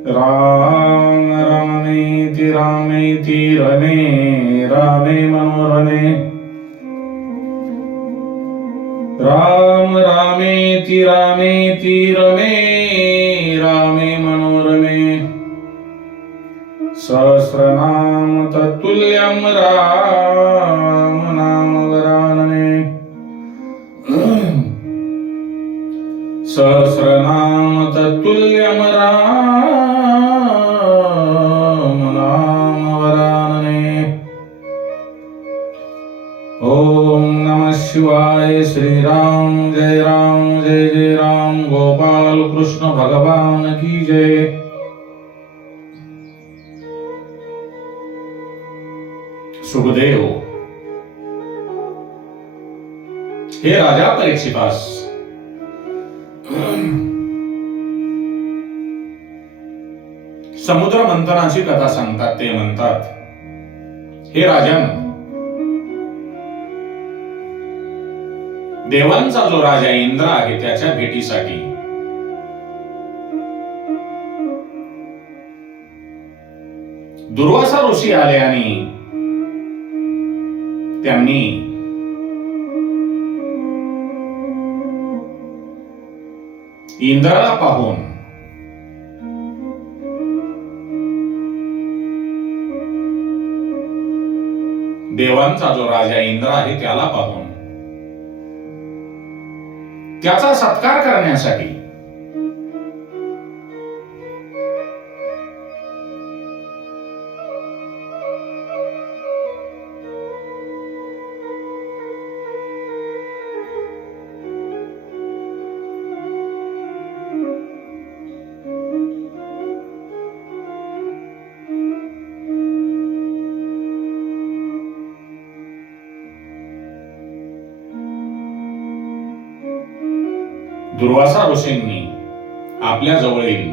राम रामेति रामेति रमे रामे मनोरमे राम रामेति रामेति रमे रामे मनोरमे सहस्रनाम तत्तुल्यं राम नाम वरानने सहस्रनाम तत्तुल्यं राम नाम वरानने। ओम नमः शिवाय। श्री राम जय राम गोपाल कृष्ण भगवान की जय। सुखदेव, हे राजा परीक्षितास, समुद्र मंथनाची कथा सांगतात. ते म्हणतात, हे राजन, देवांचा जो राजा इंद्र आहे त्याच्या भेटीसाठी दुर्वासा ऋषी आले आणि त्यांनी इंद्राला पाहून देवांचा जो राजा इंद्र आहे त्याला पाहून त्याचा सत्कार करण्यासाठी दुर्वासा ऋषींनी आपल्या जवळील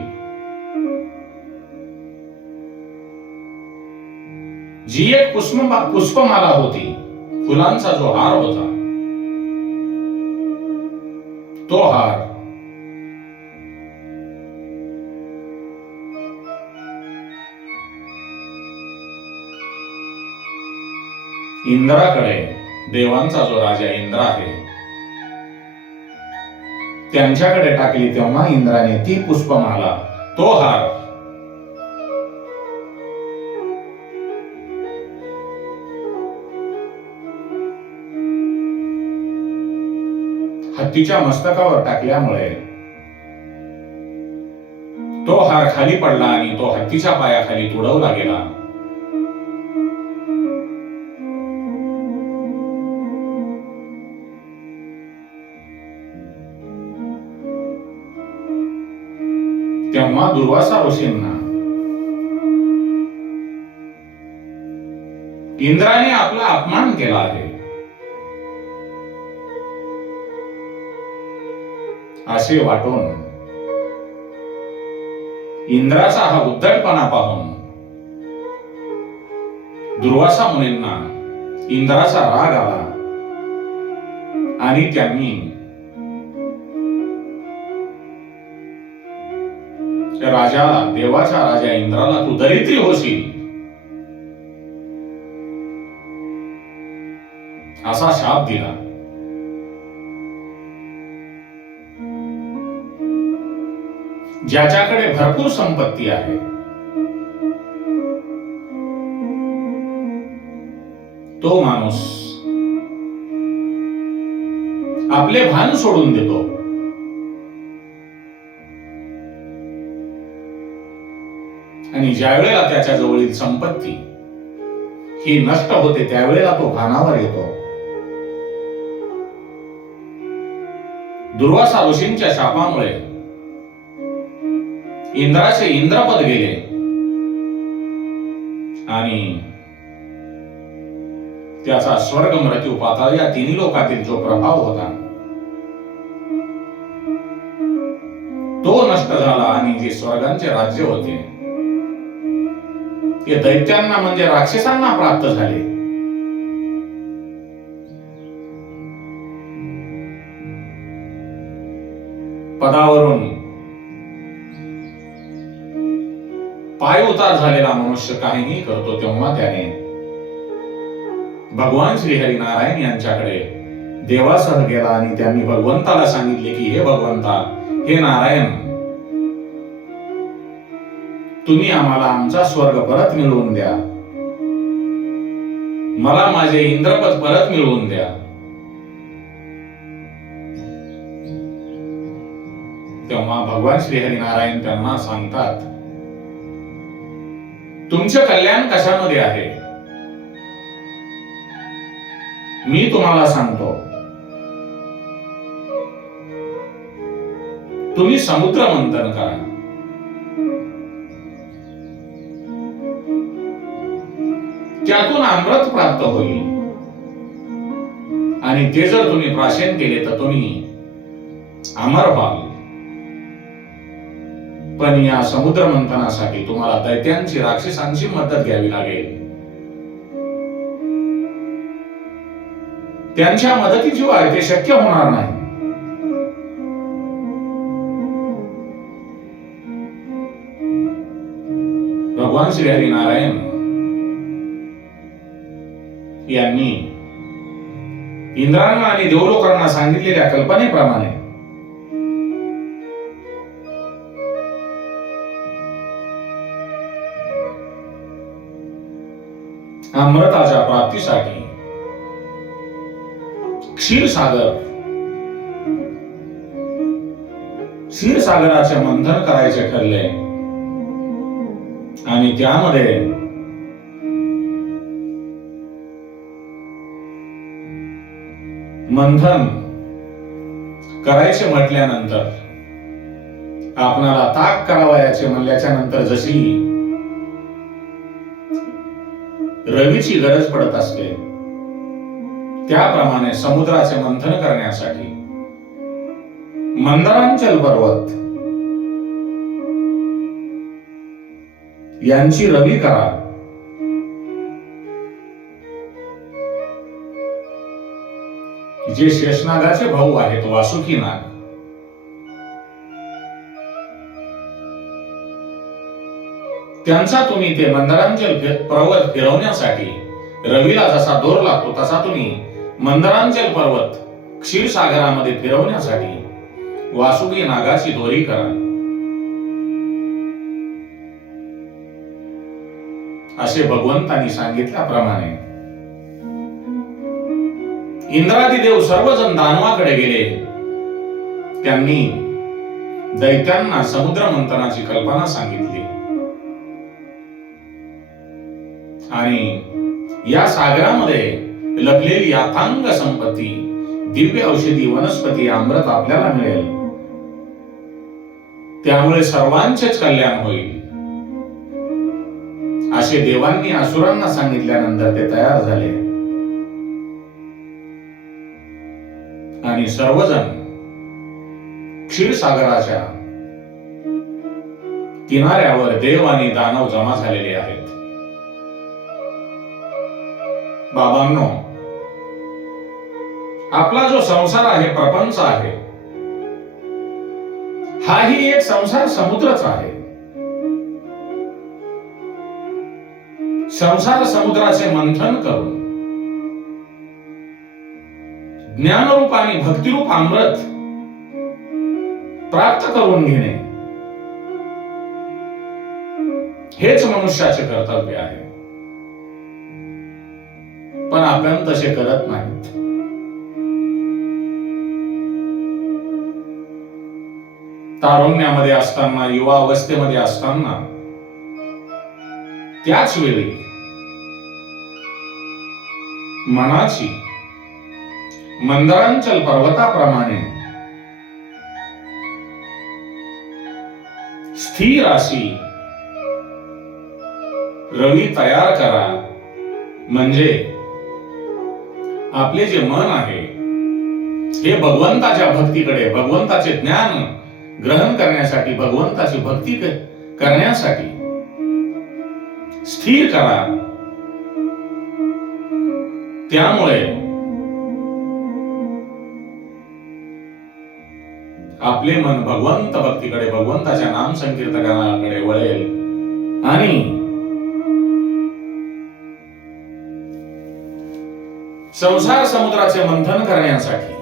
जी एक पुष्पमाला होती, फुलांचा जो हार होता, तो हार इंद्राकडे, देवांचा जो राजा इंद्र आहे त्यांच्याकडे टाकली. तेव्हा इंद्राने ती पुष्पमाला, तो हार हत्तीच्या मस्तकावर टाकल्यामुळे तो हार खाली पडला आणि तो हत्तीच्या पायाखाली तुडवला गेला. तेव्हा दुर्वासा ऋषींना इंद्राने आपला अपमान केला आहे असे वाटून इंद्राचा हा उद्धटपणा पाहून दुर्वासा मुनींना इंद्राचा राग आला आणि त्यांनी राजाला, देवाच्या राजा इंद्राला, तू दरिद्री होशील असा शाप दिला. ज्याच्याकडे भरपूर संपत्ती आहे तो माणूस आपले भान सोडून देतो. आणि ज्या वेळेला त्याच्या जवळील संपत्ती ही नष्ट होते त्यावेळेला तो भानावर येतो. दुर्वासा ऋषींच्या शापामुळे इंद्राचे इंद्रपद गेले आणि त्याचा स्वर्ग, मृत्यू, पाताळ या तिन्ही लोकातील जो प्रभाव होता तो नष्ट झाला आणि जे स्वर्गांचे राज्य होते ते दैत्यांना म्हणजे राक्षसांना प्राप्त झाले. पदावरून पाय उतार झालेला मनुष्य काहीही करतो तेव्हा त्याने भगवान श्रीहरी नारायण यांच्याकडे देवासह गेला आणि त्यांनी भगवंताला सांगितले की हे भगवंता, हे नारायण, तुम्ही आम्हाला आमचा स्वर्ग परत मिळवून द्या, मला माझे इंद्रपद परत मिळवून द्या. तेव्हा भगवान श्रीहरी नारायण त्यांना सांगतात, तुमचे कल्याण कशामध्ये आहे? मी तुम्हाला सांगतो, तुम्ही समुद्र मंथन करा. त्यातून अमृत प्राप्त होईल आणि ते जर तुम्ही प्राशन केले तर तुम्ही अमर व्हाल. पण या समुद्र मंथनासाठी तुम्हाला दैत्यांची, राक्षसांची मदत घ्यावी लागेल. त्यांच्या मदतीशिवाय ते शक्य होणार नाही. भगवान श्री हरी नारायण यांनी इंद्रांना आणि देवलोकांना सांगितलेल्या कल्पनेप्रमाणे अमृताच्या प्राप्तीसाठी क्षीरसागराचे मंथन करायचे ठरले आणि त्यामध्ये मंथन करायचे म्हटल्यानंतर आपणाला ताक करावयाचे म्हणल्याच्या नंतर जशी रवीची गरज पडत असते त्याप्रमाणे समुद्राचे मंथन करण्यासाठी मंदरांचल पर्वत यांची रवी करा. जे शेषनागाचे भाऊ आहेत वासुकी नाग, त्यांचा तुम्ही ते मंदरांचल पर्वत फिरवण्यासाठी रवीला जसा दोर लागतो तसा तुम्ही मंदरांचल पर्वत क्षीरसागरामध्ये फिरवण्यासाठी वासुकी नागाची दोरी करा. असे भगवंतांनी सांगितल्याप्रमाणे इंद्रादी देव सर्वजण दानवाकडे गेले. त्यांनी दैत्यांना समुद्र मंथनाची कल्पना सांगितली आणि या सागरामध्ये लपलेली अथांग संपत्ती, दिव्य औषधी वनस्पती, अमृत आपल्याला मिळेल. त्यामुळे सर्वांचेच कल्याण होईल असे देवांनी असुरांना सांगितल्यानंतर ते तयार झाले आणि सर्वजण क्षीरसागराच्या किनाऱ्यावर देव आणि दानव जमा झालेले आहेत. बाबांनो, आपला जो संसार आहे, प्रपंच आहे, हाही एक संसार समुद्रच आहे. संसार समुद्राचे मंथन करून ज्ञानरूप आणि भक्तिरूप अमृत प्राप्त करून घेणे हेच मनुष्याचे कर्तव्य आहे. पण आपण तसे करत नाहीत. तारुण्यामध्ये असताना, युवा अवस्थेमध्ये असताना, त्याच वेळी मनाची मंदरांचल पर्वताप्रमाणे स्थिर अशी रवी तयार करा. म्हणजे आपले जे मन आहे हे भगवंताच्या भक्तीकडे, भगवंताचे ज्ञान ग्रहण करण्यासाठी, भगवंताची भक्ती करण्यासाठी स्थिर करा. त्यामुळे आपले मन भगवंत भक्तीकडे, भगवंताच्या नाम संकीर्तनाकडे वळेल आणि संसार समुद्राचे मंथन करण्यासाठी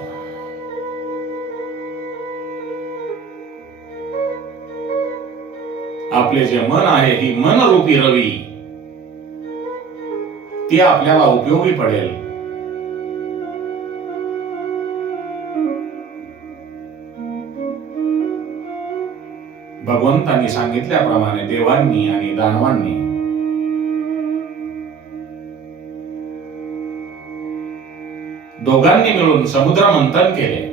आपले जे मन आहे, ही मनरूपी रवी, ती आपल्याला उपयोगी पडेल. भगवंतांनी सांगितल्याप्रमाणे देवांनी आणि दानवांनी दोघांनी मिळून समुद्र मंथन केले.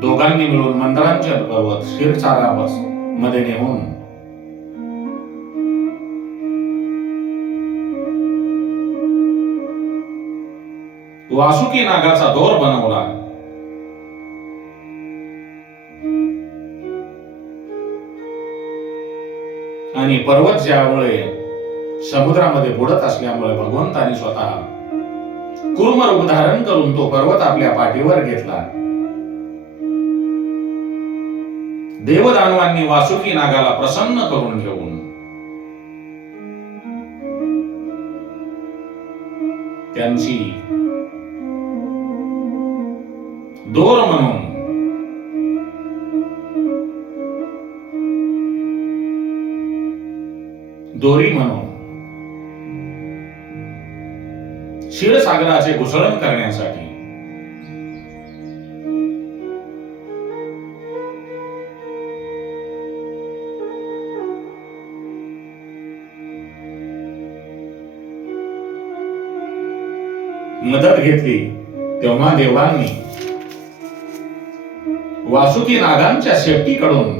दोघांनी मिळून मंदरांचल पर्वत क्षीरसागरामध्ये नेऊन वासुकी नागाचा दोर बनवला. आणि पर्वत ज्यामुळे समुद्रामध्ये बुडत असल्यामुळे भगवंतांनी स्वतः कूर्म रूप धारण करून तो पर्वत आपल्या पाठीवर घेतला. देवदानवांनी वासुकी नागाला प्रसन्न करून घेऊन त्यांची दोर म्हणून दोरी म्हणून क्षीरसागराचे घुसळण करण्यासाठी मदत घेतली. तेव्हा देवांनी वासुकी नागांच्या शेपटीकडून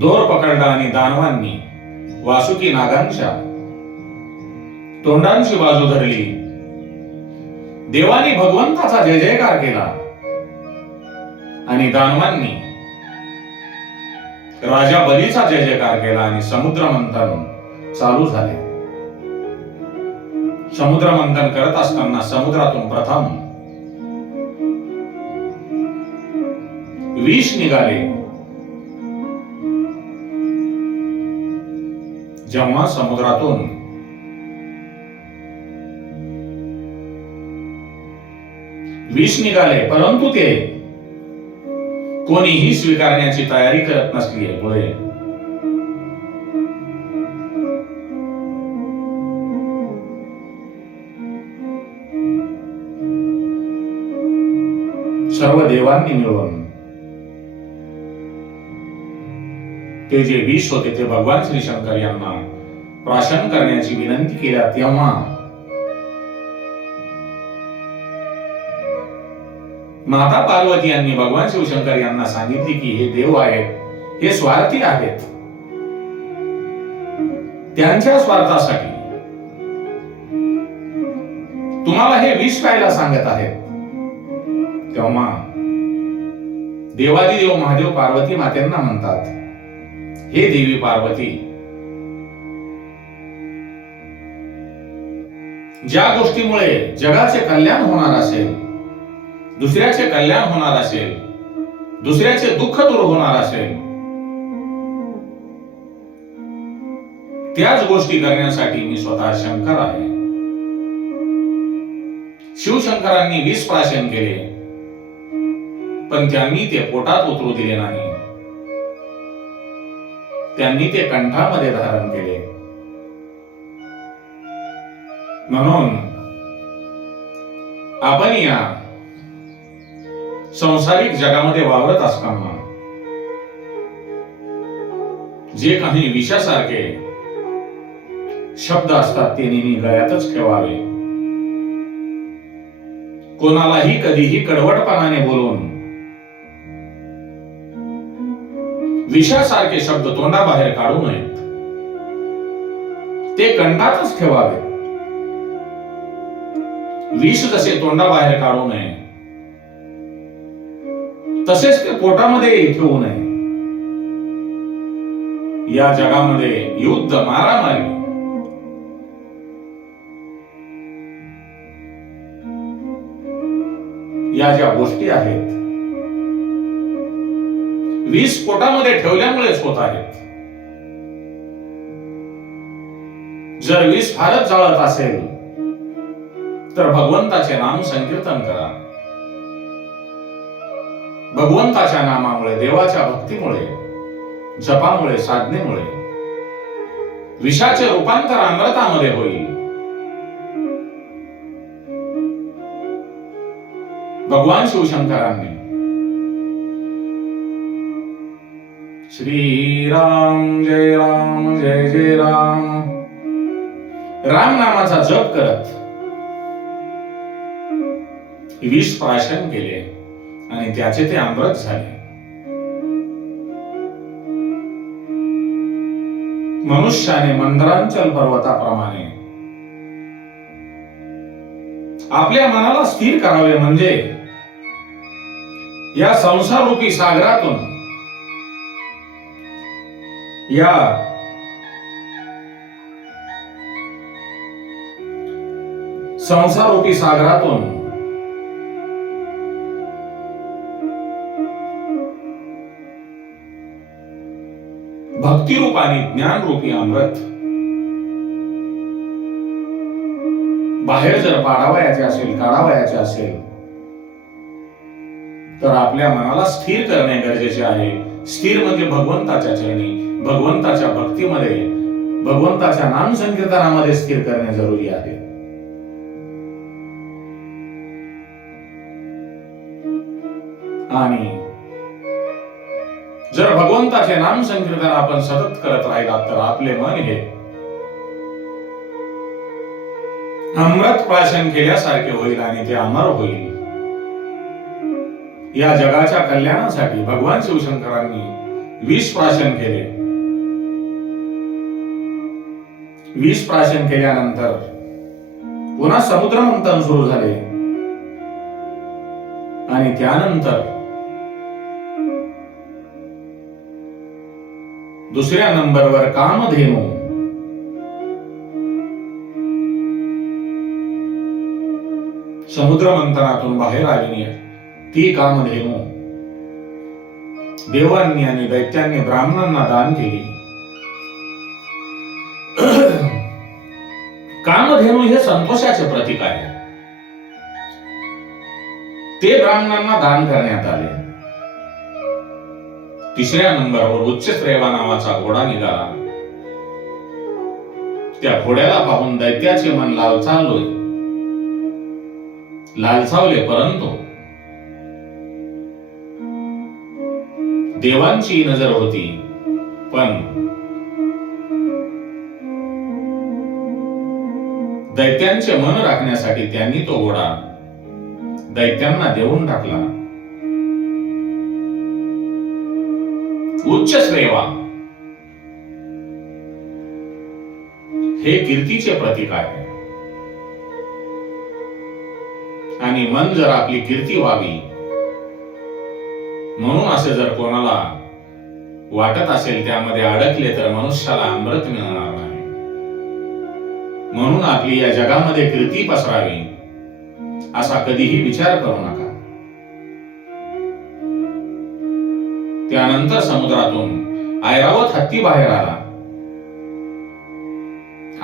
दोर पकडला आणि दानवांनी वासुकी नागांच्या तोंडांची बाजू धरली. देवानी भगवंताचा जय जयकार केला आणि दानवांनी राजा बलीचा जय जयकार केला आणि समुद्र मंथन चालू झाले. समुद्र मंथन करत असताना समुद्रातून प्रथम विष निघाले. जेव्हा समुद्रातून विष निघाले, परंतु ते कोणीही स्वीकारण्याची तयारी करत नसल्यामुळे सर्व देवांनी मिळून ते जे विष होते ते भगवान श्री शंकर यांना प्राशन करण्याची विनंती केल्या. तेव्हा माता पार्वती यांनी भगवान शिवशंकर यांना सांगितले की हे देव आहेत, हे स्वार्थी आहेत, त्यांच्या स्वार्थासाठी तुम्हाला हे विष प्यायला सांगत आहेत. तेव्हा देवादिदेव महादेव पार्वती मातेंना म्हणतात, हे देवी पार्वती, ज्या गोष्टीमुळे जगाचे कल्याण होणार असेल, दुसऱ्याचे कल्याण होणार असेल, दुसऱ्याचे दुःख दूर होणार असेल, त्याच गोष्टी करण्यासाठी मी स्वतः शंकर आहे. शिवशंकरांनी विष प्राशन केले, पण त्यांनी ते पोटात उतरू दिले नाही. त्यांनी ते कंठामध्ये धारण केले. म्हणून आपण या संसारिक जगामध्ये वावरत असताना जे काही विषासारखे शब्द असतात ते नेहमी गळ्यातच ठेवावे. कोणालाही कधीही कडवटपणाने बोलून विषासारखे शब्द तोंडाबाहेर काढू नयेत. ते कंठातच ठेवावे. विष जसे तोंडाबाहेर काढू नये तसेच ते पोटामध्ये ठेवू नये. या जगामध्ये युद्ध, मारामारी या ज्या गोष्टी आहेत, वीस पोटामध्ये ठेवल्यामुळेच होत आहेत. जर वीस फारच जळत असेल तर भगवंताचे नाम संकीर्तन करा. भगवंताच्या नामामुळे, देवाच्या भक्तीमुळे, जपामुळे, साधनेमुळे विषाचे रूपांतर अमृतामध्ये होईल. भगवान शिवशंकरांनी श्रीराम जय राम जय जय राम राम नामाचा जप करत विष प्राशन केले आणि त्याचे ते अमृत झाले. मनुष्याने मंदरांचल पर्वताप्रमाणे आपल्या मनाला स्थिर करावे, म्हणजे या संसाररूपी सागरातून, या संसाररूपी सागरातून भक्तिरूप आणि ज्ञानरूपी अमृत बाहेर जर पाडावयाचे असेल, काढावयाचे असेल, तर आपल्या मनाला स्थिर करणे गरजेचे आहे. स्थिर म्हणजे भगवंताच्या चरणी, भगवंताच्या भक्तीमध्ये, भगवंताच्या नाम संकीर्तनामध्ये स्थिर करणे जरुरी आहे. आणि जर भगवंताचे नाम संकीर्तन आपण सतत करत राहिलात तर आपले मन हे अमृत प्राशन केल्यासारखे होईल आणि ते अमर होईल. या जगाच्या कल्याणासाठी भगवान शिवशंकरांनी विष प्राशन केले. विष प्राशन केल्यानंतर पुन्हा समुद्र मंथन सुरू झाले आणि त्यानंतर दुसऱ्या नंबरवर कामधेनू, समुद्र मंथनातून बाहेर आलेली आहे. ती कामधेनू देवांनी आणि दैत्यांनी ब्राह्मणांना दान केली. कामधेनू हे संतोषाचे प्रतीक आहे. ते ब्राह्मणांना दान करण्यात आले. तिसऱ्या नंबरवर उच्चश्रेवा नावाचा घोडा निघाला. त्या घोड्याला पाहून दैत्याचे मन लालसावले, परंतु देवांची नजर होती. पण दैत्यांचे मन राखण्यासाठी त्यांनी तो घोडा दैत्यांना देऊन टाकला. उच्चश्रेवा हे कीर्तीचे प्रतीक आहे. आणि मन जर आपली कीर्ती व्हावी म्हणून असे जर कोणाला वाटत असेल, त्यामध्ये अडकले, तर मनुष्याला अमृत मिळणार नाही. म्हणून आपली या जगामध्ये कीर्ती पसरावी असा कधीही विचार करू नका. त्यानंतर समुद्रातून ऐरावत हत्ती बाहेर आला.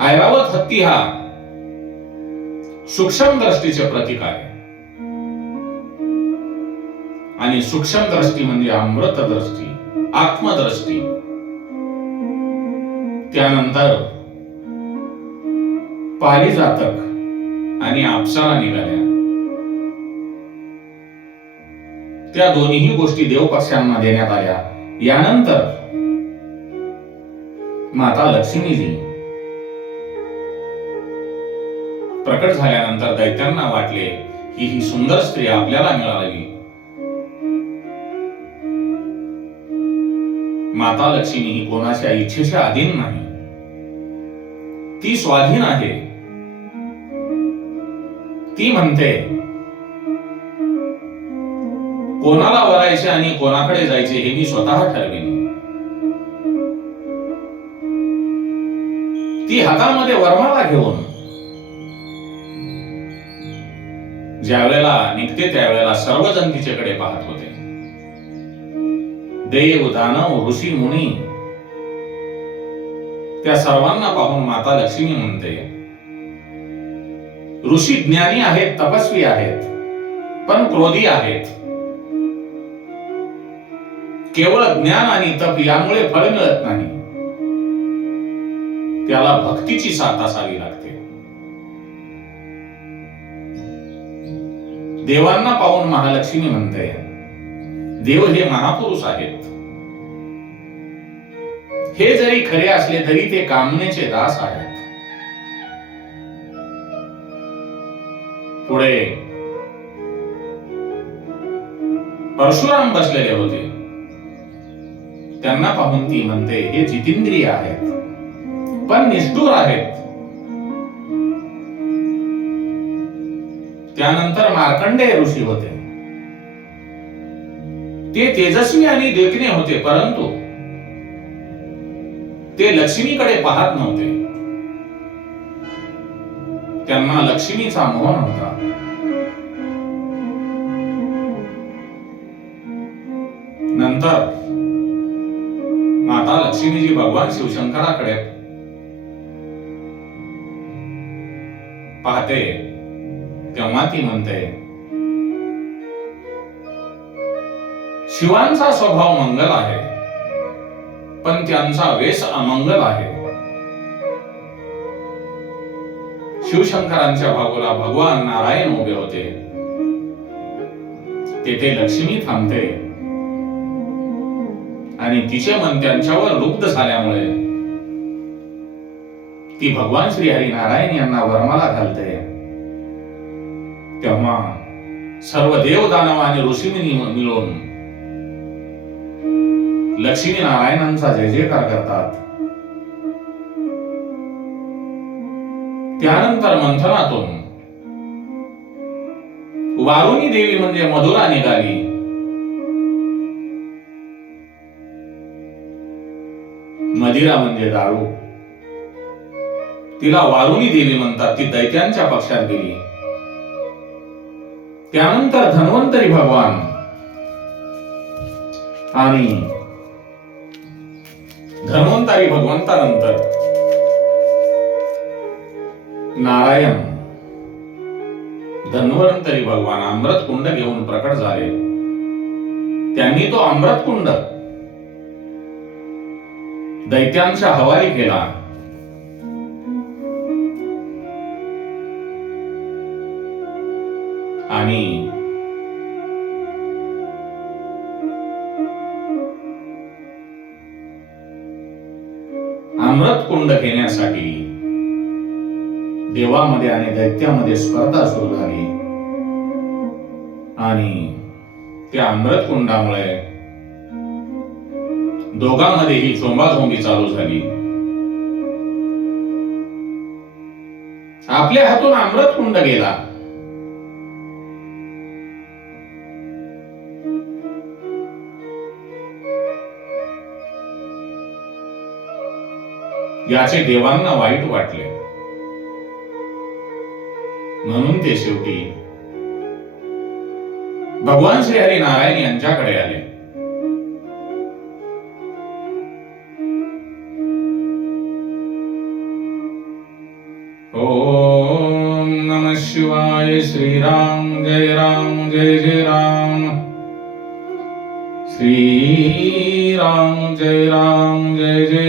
ऐरावत हत्ती हा सूक्ष्म दृष्टीचे प्रतीक आहे. आणि सूक्ष्म दृष्टी म्हणजे अमृत दृष्टी, आत्मदृष्टी. त्यानंतर पारिजातक आणि अप्सरा निघाल्या. त्या दोन्ही गोष्टी देवपक्षांना देण्यात आल्या. यानंतर माता लक्ष्मीजी प्रकट झाल्यानंतर दैत्यांना वाटले की ही सुंदर स्त्री आपल्याला मिळावी. माता लक्ष्मी ही कोणाच्या इच्छेच्या अधीन नाही, ती स्वाधीन आहे. ती म्हणते कोणाला वरायचे आणि कोणाकडे जायचे हे मी स्वतः ठरवीन. ती हातामध्ये वरमाला घेऊन ज्यावेळेला निघते त्यावेळेला सर्वजण तिच्याकडे पाहत होते. देव दानव ऋषी मुनी त्या सर्वांना पाहून माता लक्ष्मी म्हणते, ऋषी ज्ञानी आहेत, तपस्वी आहेत, पण क्रोधी आहेत. केवळ ज्ञान आणि तप यामुळे फळ मिळत नाही, त्याला भक्तीची साथ असावी लागते. देवांना पाहून महालक्ष्मी म्हणते, देव हे महापुरुष आहेत. हे जरी खरे असले तरी ते कामनेचे दास आहेत. पुढे परशुराम बसलेले होते. त्यांना पाहून ती म्हणते, हे जितेंद्रिय आहेत, पण निष्ठुर आहेत. त्यानंतर मार्कंडेय ऋषी होते. ते तेजस्वी आणि देखणे होते, परंतु ते लक्ष्मीकडे पाहत नव्हते. त्यांना लक्ष्मीचा मोह नव्हता. नंतर माता लक्ष्मीजी भगवान शिवशंकराकडे पाहते, तेव्हा ती म्हणते, शिवांचा स्वभाव मंगल आहे, पण त्यांचा वेश अमंगल आहे. शिवशंकरांच्या बाजूला भगवान नारायण उभे होते. तेथे लक्ष्मी थांबते आणि तिचे मन त्यांच्यावर लुब्ध झाल्यामुळे ती भगवान श्री हरी नारायण यांना वरमाला घालते. तेव्हा सर्व देव दानव आणि ऋषीमुनी मिळून लक्ष्मी नारायणांचा जय जयकार करतात. त्यानंतर मंथनातून वारुणी देवी म्हणजे मधुरा निघाली. मदिरा म्हणजे दारू. तिला वारुणी देवी म्हणतात. ती दैत्यांच्या पक्षात गेली. त्यानंतर धन्वंतरी भगवान आणि धन्वंतरी भगवंतानंतर नारायण धन्वंतरी भगवान अमृत कुंड घेऊन प्रकट झाले. त्यांनी तो अमृत कुंड दैत्यांच्या हवाली केला. आणि अमृत कुंड घेण्यासाठी देवामध्ये आणि दैत्यामध्ये स्पर्धा सुरू झाली. आणि त्या अमृत कुंडामुळे दोघांमध्येही चोंबाचोंबी चालू झाली. आपल्या हातून अमृत कुंड गेला. याचे देवांना वाईट वाटले. म्हणून ते शेवटी भगवान श्री हरी नारायण यांच्याकडे आले. ओम नमः शिवाय. श्रीराम जय राम जय जय राम. श्रीराम जय राम जय जय